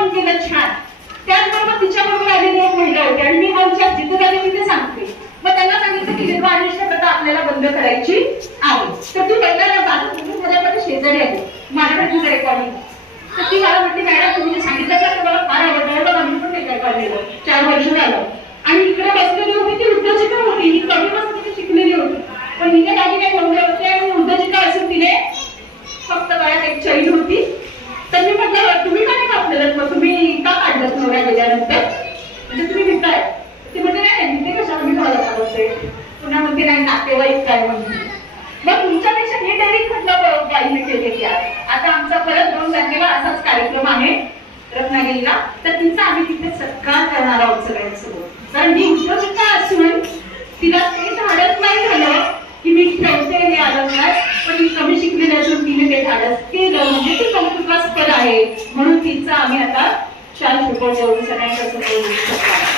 पण गेलं छान. त्याचबरोबर तिच्याबरोबर आलेली एक महिला होती आणि मी हा विचार जिथे झाले तिथे सांगते. मग त्यांना सांगितलं की विधवा अनिष्ट प्रथा आपल्याला बंद करायची आहे. तर ती पहिल्यांदा माझं कुटुंब झाल्यामध्ये शेजारी आली माझ्याकडे तुझं रेकॉर्डिंग तर ती मला म्हटली मॅडम तुम्ही सांगितलं तर तुम्हाला फार आवडलं. बघा मी पण ते काढलेलं. चार वर्ष झालं. आणि इकडे बसलेली होती ती उद्योजिका होती. ही कमी बसलेली शिकलेली होती. पण हिने काही काही होते होत्या उद्योजिका असून तिने फक्त गळ्यात एक चैन होती तर मी म्हटलं तुम्ही का नाही कापलेलं मग तुम्ही का काढलं नवऱ्या गेल्यानंतर म्हणजे तुम्ही भिताय ती म्हणजे नाही नाही ते कशाला मी तुम्हाला सांगते पुन्हा म्हणते नाही नातेवाईक काय म्हणते मग तुमच्यापेक्षा हे डायरेक्ट म्हटलं बाईने केलेली आहे आता आमचा परत दोन तारखेला असाच कार्यक्रम आहे रत्नागिरीला. तर तिचा आम्ही तिथे सत्कार करणार आहोत सगळ्यांसोबत. कारण मी उद्योजिका असून तिला ते धाडस नाही झालं की मी ठेवते हे अलंकार पण ही कमी शिकलेली असून तिने ते धाडस केलं. म्हणजे ते कौतुकास्पद आहे. म्हणून तिचा आम्ही आता शाल फुकट देऊन सगळ्यांच्या समोर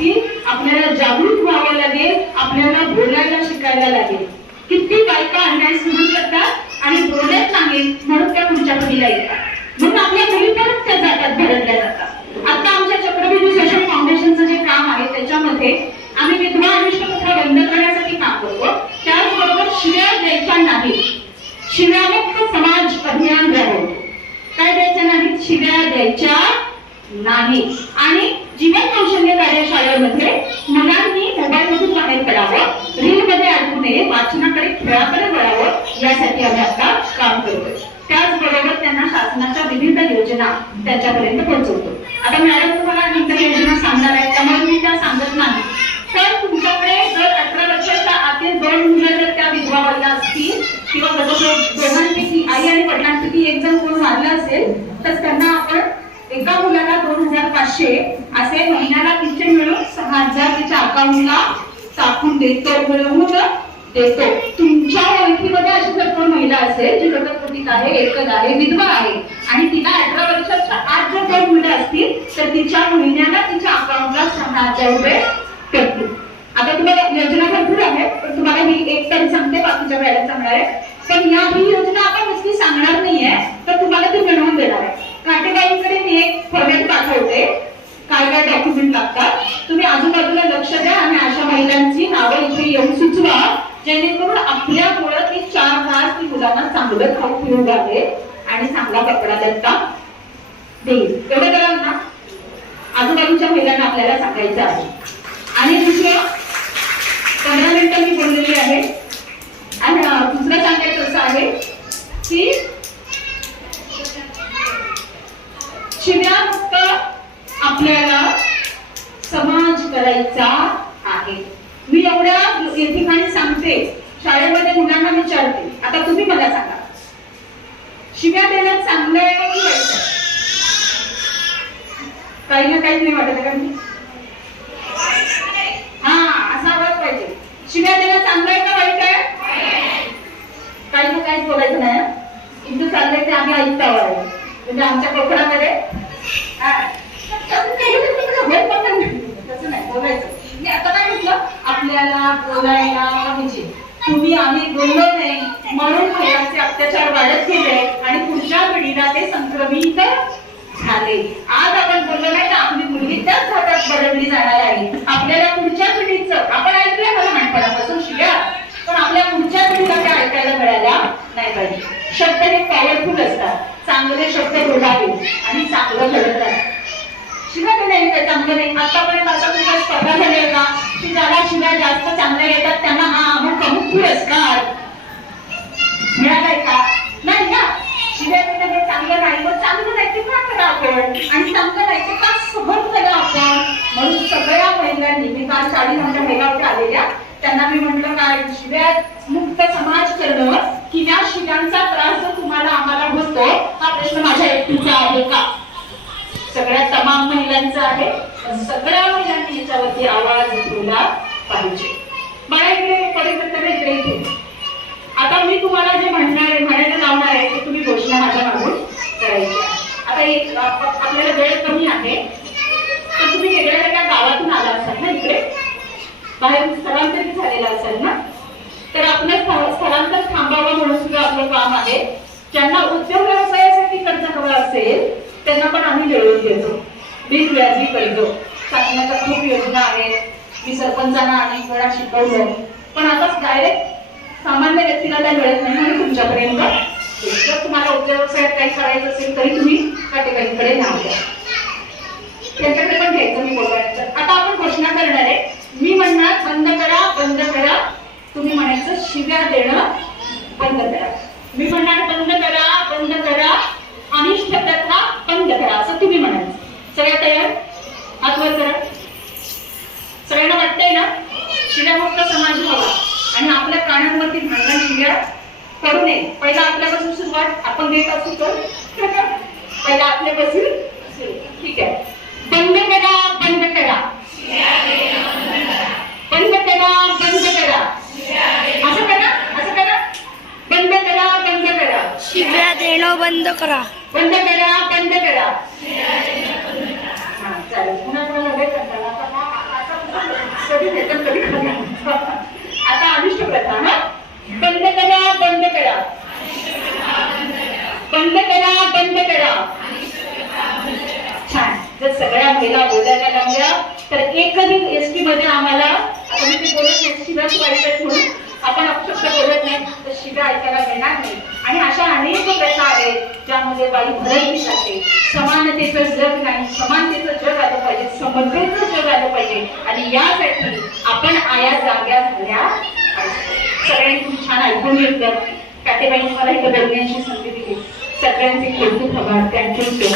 बाबतीत आपल्याला जागरूक व्हावं लागेल आपल्याला बोलायला शिकायला लागेल. किती बायका अन्याय सुरू करतात आणि बोलत नाही म्हणून त्या पुढच्या पिढीला येतात. म्हणून आपल्या मुली परत त्या जातात भरडल्या जातात. आता आमच्या चक्रबिंदू सोशल फाउंडेशनचं जे काम आहे त्याच्यामध्ये आम्ही विधवा अनिष्ट प्रथा बंद करण्यासाठी काम करतो. त्याचबरोबर शिव्या द्यायच्या नाही शिव्यामुक्त समाज अभियान राहतो काय द्यायचं नाही शिव्या द्यायच्या नाही आणि जीवन कौशल्य कार्यशाळेमध्ये मुलांनी मोबाईलमधून बाहेर पडावं रील मध्ये अडकू नये वाचनाकडे खेळाकडे वळावं यासाठी आम्ही आता काम करतोय. त्याचबरोबर त्यांना शासनाच्या विविध योजना त्यांच्यापर्यंत पोहोचवतो. आता मॅडम तुम्हाला नंतर योजना सांगणार आहे त्यामुळे मी त्या सांगत नाही. तर तुमच्याकडे जर अठरा वर्षाच्या आतील दोन मुलं जर त्या विधवा वर्ग असतील किंवा दोघांपैकी आई आणि वडिलांपैकी एक जण कोण वारला असेल तर त्यांना आपण एका मुलाला दोन हजार पाचशे असे महिन्याला तिचे मिळून सहा हजार तिच्या अकाउंटला टाकून देतो मिळवून देतो. तुमच्या ओळखीमध्ये अशी जर कोण महिला असेल जी लग्नपतीत आहे एकच आहे विधवा आहे आणि तिला अठरा वर्षाच्या आठ जर दोन मुलं असतील तर तिच्या महिन्याला तिच्या अकाउंटला सहा हजार रुपये करतो आता तुम्हाला योजना भरपूर आहे पण तुम्हाला मी एक तरी सांगते बाकीच्या वेळेला सांगणार आहे. पण या ही योजना आपण नक्की सांगणार नाहीये तर तुम्हाला ती मिळवून देणार आहे काटेबाईंकडे मी एक फॉर्मॅट पाठवते सगळ्या डॉक्युमेंट लागतात. तुम्ही आजूबाजूला लक्ष द्या आणि अशा महिलांची नावं इथे येऊन सुचवा. जेणेकरून आपल्या मुळे ती चार तास ती मुलांना चांगलं खाऊ पिऊ घाले आणि चांगला कपडा त्यांचा देईल. एवढं कराल ना. आजूबाजूच्या महिलांना आपल्याला सांगायचं आहे. आणि दुसरं पंधरा मिनिटं मी बोललेली आहे. आणि दुसरं सांगायचं असं आहे की शिव्यामुक्त आपल्याला समाज करायचा आहे मी एवढ्या या ठिकाणी सांगते. शाळेमध्ये मुलांना विचारते. आता तुम्ही मला सांगा. शिव्या देण्यात चांगलं आहे की वाईट काही ना काही नाही वाटत का हा असा आवाज पाहिजे. शिव्या देणं चांगलं आहे का वाईट आहे? काही ना काहीच बोलायचं नाही इथं चाललंय ते आम्ही ऐकता आहोत म्हणजे आमच्या कोकणामध्ये. तसं नाही, बोलायचं. मी आता काय म्हटलं? आपल्याला बोलायला तुम्ही आम्ही बोललो नाही म्हणून महिलांचे अत्याचार वाढत गेले आणि पुढच्या पिढीला ते संक्रमित झाले. आज आपण बोललो नाही तर आपली मुलगी त्याच घाटात बदलली जाणार आहे. आपल्याला पुढच्या पिढीचं आपण ऐकलं मला लहानपणापासून शिव्या. पण आपल्या पुढच्या पिढीला ते ऐकायला मिळायला नाही पाहिजे. शब्द हे पॉवरफुल असतात. चांगले शब्द बोलावे आणि चांगलं घडत राहा शिव्या तर नाही येत चांगलं नाही. आतापर्यंत आता तुमच्या स्पर्धा झाली का की ज्याला शिव्या जास्त चांगल्या येतात त्यांना हा अमुक अमुक पुरस्कार मिळालाय का? नाही ना. शिव्या देणं हे चांगलं नाही मग चांगलं नाही ते का करा आपण? आणि चांगलं नाही ते का सहन करा आपण? म्हणून सगळ्या महिलांनी मी काल चाळीस आमच्या महिलावर आलेल्या त्यांना मी म्हटलं काय शिव्या मुक्त समाज करणं की या शिव्यांचा त्रास जो तुम्हाला आम्हाला होतो हा प्रश्न माझ्या एकटीचा आहे का? सगळ्या तमाम महिलांचा आहे. सगळ्या महिलांनी ह्याच्यावरती आवाज उठवला पाहिजे. मला इकडे परिवर्तन इकडे इथे. आता मी तुम्हाला जे म्हणणार आहे म्हणायला लावणार आहे ते तुम्ही घोषणा माझ्या मागून करायची आता एक आपल्याला वेळ कमी आहे. तर तुम्ही वेगळ्या वेगळ्या गावातून आला असाल ना इकडे? बाहेर स्थलांतरित झालेला असाल ना? तर आपलं स्थलांतर थांबावं म्हणून सुद्धा आपलं काम आहे. ज्यांना उद्योग व्यवसायासाठी कर्ज हवं असेल त्यांना पण आम्ही मिळवून देतो. बिनव्याजी कर्ज शासनाच्या खूप योजना आहेत. मी सरपंचांना अनेक वेळा शिकवलं पण आता डायरेक्ट सामान्य व्यक्तीला काही मिळत नाही आणि तुमच्यापर्यंत जर तुम्हाला उद्योग व्यवसायात काही करायचं असेल तरी तुम्ही काटेकाईकडे नाव द्या. त्यांच्याकडे पण घ्यायचं मी बोलवायचं आता आपण घोषणा करणार आहे. मी म्हणणार बंद करा बंद करा. तुम्ही म्हणायचं शिव्या देणं बंद करा. मी म्हणणार बंद करा बंद करा. अनिष्ट प्रथा बंद करा. असं तुम्ही म्हणायचं. सगळ्या तयार? हात वर करा. सगळ्यांना वाटतंय ना? शिव्यामुक्त समाज व्हावा. आणि आपल्या कानांवरती भांडण शिव्या करू नये. पहिला आपल्यापासून सुरुवात आपण देत असू तर. पहिला आपल्यापासून. ठीक आहे. बंद करा बंद करा. बंद करा बंद करा. असं करा असं करा. बंद करा बंद करा. शिव्या देणं बंद करा. बंद करा बंद करा. चालेल. लगेच आता कधी कधी आता अनिष्ट प्रथा हा? बंद करा बंद करा. बंद करा बंद करा. छान. जर सगळ्या महिला बोलायला लागल्या तर एकही एस टी मध्ये आम्हाला आता मी ते बोलत एस टी बस आहेत म्हणून आपण अपशब्द बोलत नाही तर शिव्या ऐकायला मिळणार नाही. आणि अशा अनेक प्रथा आहेत ज्यामध्ये बाई भरवली जाते समानतेचं जग नाही समानतेचं जग आलं पाहिजे समतेचं जग आलं पाहिजे. आणि यासाठी आपण आया जाग्या झाल्या सगळ्यांनी खूप छान ऐकून घेतलं. काटेबाई मला इथं बोलण्याची संधी दिली. सगळ्यांचे कौतुक हवा थँक्यू सो